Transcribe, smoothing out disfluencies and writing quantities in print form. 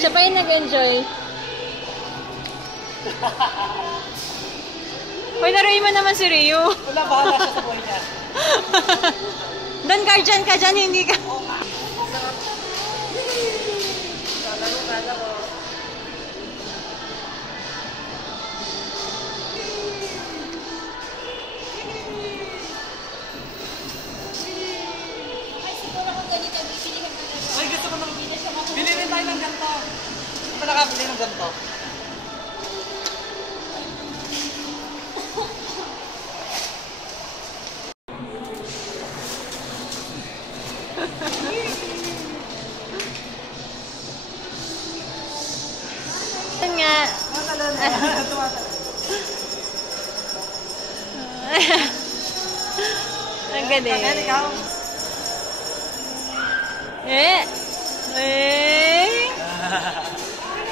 Siya pa yung nag-enjoy. Uy, laruin mo naman si Rio. Wala, bahala siya sa buhay niya. Doon guardian ka dyan, hindi ka. Ay, gusto ko nang bili rin tayo ng ganito. Hindi pa nakabili ng ganito. Yan nga. Ang galing. Eh. Eh.